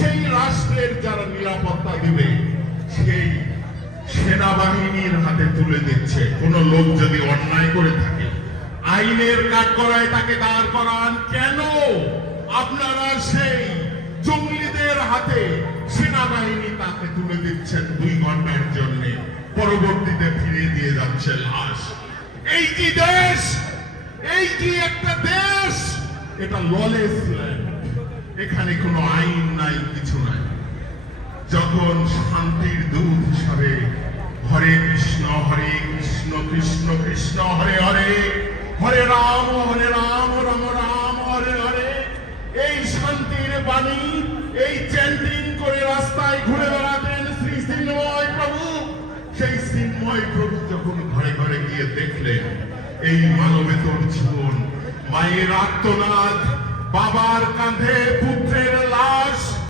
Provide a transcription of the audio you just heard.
সেই রাষ্ট্রের যারা নিরাপত্তা দিবে সেই সেনাবাহিনীর হাতে তুলে দিচ্ছে। কোন লোক যদি অন্যায় করে থাকে আইনের কাঠগড়ায় তাকে দাঁড় করান। কেন আপনারা সেই জঙ্গলিদের হাতে সেনাবাহিনী তাকে তুলে দিচ্ছেন 2 ঘন্টার জন্য, পরবর্তীতে ফিরিয়ে দিয়ে যাচ্ছে লাশ? এই কি দেশ? এই কি একটা দেশ? এটা ললেস ল্যান্ড। এখানে কোনো আইন নাই, কিছু নাই। যখন শান্তির দূত হিসাবে হরে কৃষ্ণ কৃষ্ণ কৃষ্ণ হরে হরে, হরে রাম রাম রাম হরে হরে, এই শান্তির বাণী এই চ্যান্টিং করে রাস্তায় ঘুরে বেড়াতেন শ্রী চিন্ময় প্রভু। সেই চিন্ময় প্রভু যখন ঘরে ঘরে গিয়ে দেখলেন এই মানবেতর জীবন, মায়ের আর্তনাদ, বাবার কাঁধে পুত্রের লাশ,